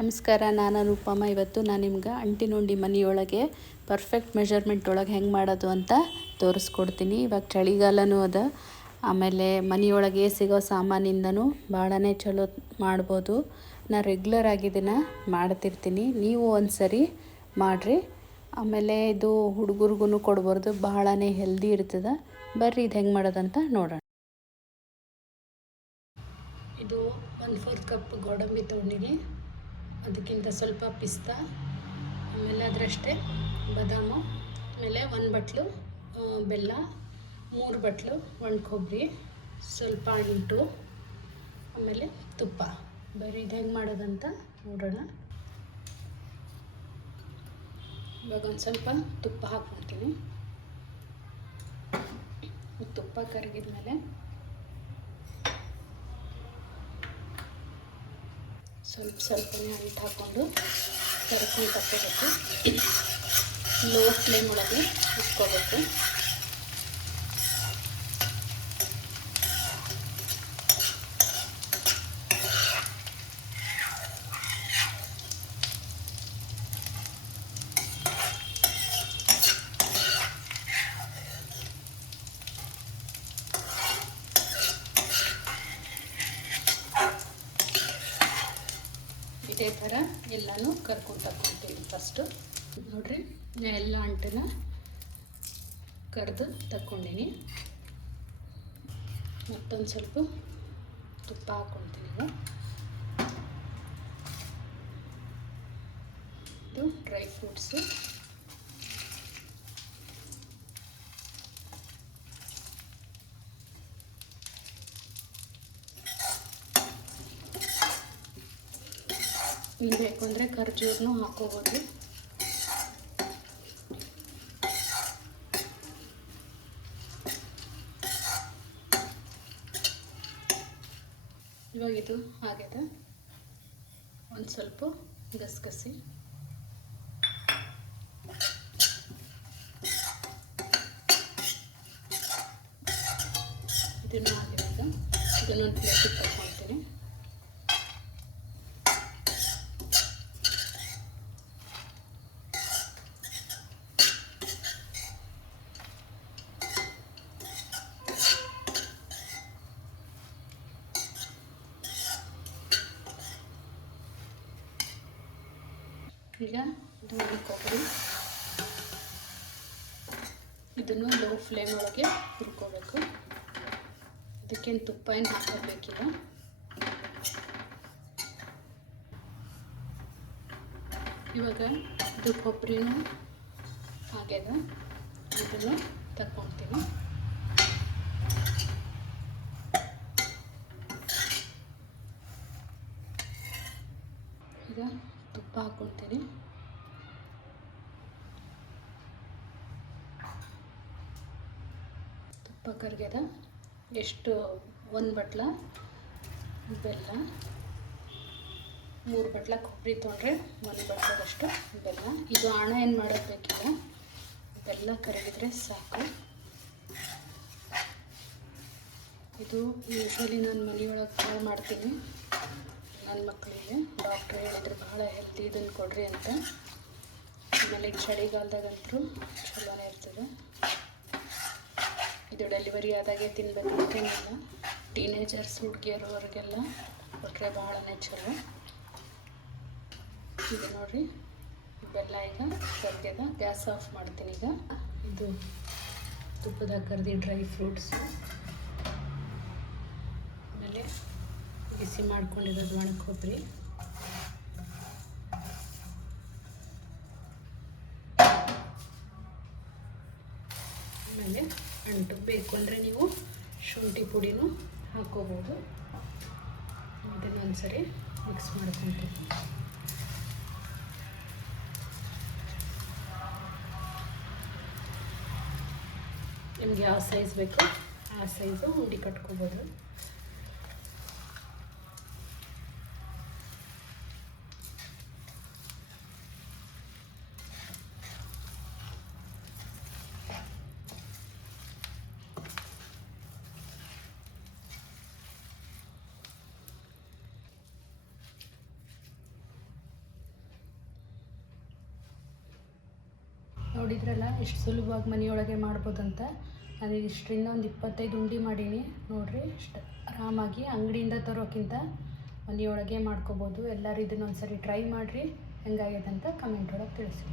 ನಮಸ್ಕಾರ, ನಾನು ರೂಪಮ್ಮ. ಇವತ್ತು ನಾನು ನಿಮ್ಗೆ ಅಂಟಿನುಂಡಿ ಮನೆಯೊಳಗೆ ಪರ್ಫೆಕ್ಟ್ ಮೆಜರ್ಮೆಂಟ್ ಒಳಗೆ ಹೆಂಗೆ ಮಾಡೋದು ಅಂತ ತೋರಿಸ್ಕೊಡ್ತೀನಿ. ಇವಾಗ ಚಳಿಗಾಲನೂ ಅದ, ಆಮೇಲೆ ಮನೆಯೊಳಗೆ ಸಿಗೋ ಸಾಮಾನಿಂದನೂ ಭಾಳನೇ ಚಲೋ ಮಾಡ್ಬೋದು. ನಾನು ರೆಗ್ಯುಲರ್ ಆಗಿ ಇದನ್ನು ಮಾಡ್ತಿರ್ತೀನಿ, ನೀವು ಒಂದು ಸರಿ ಮಾಡಿರಿ. ಆಮೇಲೆ ಇದು ಹುಡುಗರಿಗೂ ಕೊಡ್ಬಾರ್ದು, ಭಾಳನೇ ಹೆಲ್ದಿ ಇರ್ತದೆ. ಬರ್ರಿ ಇದು ಹೆಂಗೆ ಮಾಡೋದಂತ ನೋಡೋಣ. ಇದು 1/4 ಕಪ್ ಗೋಡಂಬಿ ತೊಗೊಂಡಿನಿ, ಅದಕ್ಕಿಂತ ಸ್ವಲ್ಪ ಪಿಸ್ತಾ, ಆಮೇಲೆ ಅದರಷ್ಟೇ ಬಾದಾಮು, ಆಮೇಲೆ 1 ಬಟ್ಲು ಬೆಲ್ಲ, 3 ಬಟ್ಲು ಒಣ ಕೊಬ್ಬರಿ, ಸ್ವಲ್ಪ ಅಂಟು, ಆಮೇಲೆ ತುಪ್ಪ. ಬರೀ ಇದು ಹೆಂಗೆ ಮಾಡೋದಂತ ನೋಡೋಣ. ಇವಾಗ ಒಂದು ಸ್ವಲ್ಪ ತುಪ್ಪ ಹಾಕ್ಕೊಳ್ತೀನಿ. ತುಪ್ಪ ಕರಗಿದ್ಮೇಲೆ ಸ್ವಲ್ಪನೇ ಅಂಟು ಹಾಕ್ಕೊಂಡು ಕರ್ಕೊಂಡು ತಕ್ಕೋಬೇಕು. ಲೋ ಫ್ಲೇಮ್ ಒಳಗೆ ಇಟ್ಕೋಬೇಕು. ಇದೇ ಥರ ಎಲ್ಲನೂ ಕರ್ಕೊಂಡು ತಗೊಳ್ತೀನಿ. ಫಸ್ಟು ನೋಡಿರಿ, ನಾನು ಎಲ್ಲ ಅಂಟನ್ನ ಕರೆದು ತಕ್ಕೊಂಡೀನಿ. ಮತ್ತೊಂದು ಸ್ವಲ್ಪ ತುಪ್ಪ ಹಾಕ್ಕೊಳ್ತೀನಿ. ಇದು ಡ್ರೈ ಫ್ರೂಟ್ಸು, ನೀವು ಬೇಕು ಅಂದರೆ ಖರ್ಜೂರನೂ ಹಾಕ್ಕೋಬೋದು. ಇವಾಗ ಇದು ಆಗಿದೆ. ಒಂದು ಸ್ವಲ್ಪ ಗಸಗಸೆ, ಇದನ್ನು ಆಗಿದೆ. ಇದನ್ನೊಂದು ಪ್ಲೇಟಿಗೆ ತಗೊಳ್ತೀನಿ. ಈಗ ಇದು ಕೊಬ್ಬರಿ, ಇದನ್ನು ಲೋ ಫ್ಲೇಮ್ ಒಳಗೆ ಹುರ್ಕೋಬೇಕು. ಇದಕ್ಕೇನು ತುಪ್ಪ ಏನು ಹಾಕಬೇಕಿಲ್ಲ. ಇವಾಗ ಇದು ಕೊಬ್ಬರಿನೂ ಆಗ್ಯದ, ಇದನ್ನು ತಕ್ಕೊಳ್ತೀನಿ. ಈಗ ತುಪ್ಪ ಹಾಕ್ಕೊಳ್ತೀನಿ. ತುಪ್ಪ ಕರ್ಗ್ಯದ. ಎಷ್ಟು 1 ಬಟ್ಲ ಬೆಲ್ಲ, 3 ಬಟ್ಲ ಕೊಬ್ಬರಿ ತೊಗೊಂಡ್ರೆ 1 ಬಟ್ಲದಷ್ಟು ಬೆಲ್ಲ. ಇದು ಆಣ ಏನು ಮಾಡೋದು ಬೇಕಿಲ್ಲ, ಬೆಲ್ಲ ಕರಗಿದ್ರೆ ಸಾಕು. ಇದು ಯೂಶ್ವಲಿ ನಾನು ಮನೆಯೊಳಗೆ ಭಾಳ ಮಾಡ್ತೀನಿ. ನನ್ನ ಮಕ್ಕಳಿಗೆ ಡಾಕ್ಟ್ರ್ ಹೇಳಿದ್ರು ಭಾಳ ಹೆಲ್ದಿ ಇದನ್ನು ಕೊಡ್ರಿ ಅಂತ. ಆಮೇಲೆ ಚಳಿಗಾಲದಾಗಂತೂ ಚಲೋನೇ ಇರ್ತದೆ. ಇದು ಡೆಲಿವರಿ ಆದಾಗೆ ತಿನ್ನಬೇಕಂತೇನಿಲ್ಲ, ಟೀನೇಜರ್ಸ್ ಹುಡುಗಿಯರು ಅವ್ರಿಗೆಲ್ಲ ಕೊಟ್ಟರೆ ಭಾಳನೇ ಚಲೋ. ಇದು ನೋಡಿರಿ, ಬೆಲ್ಲ ಈಗ ಕರ್ಗ್ಯದ. ಗ್ಯಾಸ್ ಆಫ್ ಮಾಡ್ತೀನಿ. ಈಗ ಇದು ತುಪ್ಪದಾಗ ಕರ್ದಿ ಡ್ರೈ ಫ್ರೂಟ್ಸು, ಆಮೇಲೆ ಬಿಸಿ ಮಾಡ್ಕೊಂಡಿರೋದು ಒಣ ಕೊಬ್ಬರಿ, ಆಮೇಲೆ ಅಂಟು. ಬೇಕು ಅಂದರೆ ನೀವು ಶುಂಠಿ ಪುಡಿನೂ ಹಾಕ್ಕೋಬೋದು. ಇದನ್ನೊಂದು ಸರಿ ಮಿಕ್ಸ್ ಮಾಡ್ಕೊಳ್ತೀನಿ. ನಿಮ್ಗೆ ಯಾವ ಸೈಜ್ ಬೇಕು ಆ ಸೈಜು ಉಂಡೆ ಕಟ್ಕೋಬೋದು. ನೋಡಿದ್ರಲ್ಲ ಎಷ್ಟು ಸುಲಭವಾಗಿ ಮನೆಯೊಳಗೆ ಮಾಡ್ಬೋದಂತ. ನಾನು ಇಷ್ಟರಿಂದ ಒಂದು 25 ಉಂಡೆ ಮಾಡೀನಿ ನೋಡಿರಿ. ಇಷ್ಟು ಆರಾಮಾಗಿ ಅಂಗಡಿಯಿಂದ ತರೋಕ್ಕಿಂತ ಮನೆಯೊಳಗೆ ಮಾಡ್ಕೋಬೋದು. ಎಲ್ಲರೂ ಇದನ್ನೊಂದ್ಸರಿ ಟ್ರೈ ಮಾಡಿರಿ, ಹೆಂಗಾಗ್ಯದಂತ ಕಮೆಂಟ್ ಒಳಗೆ ತಿಳಿಸಿ.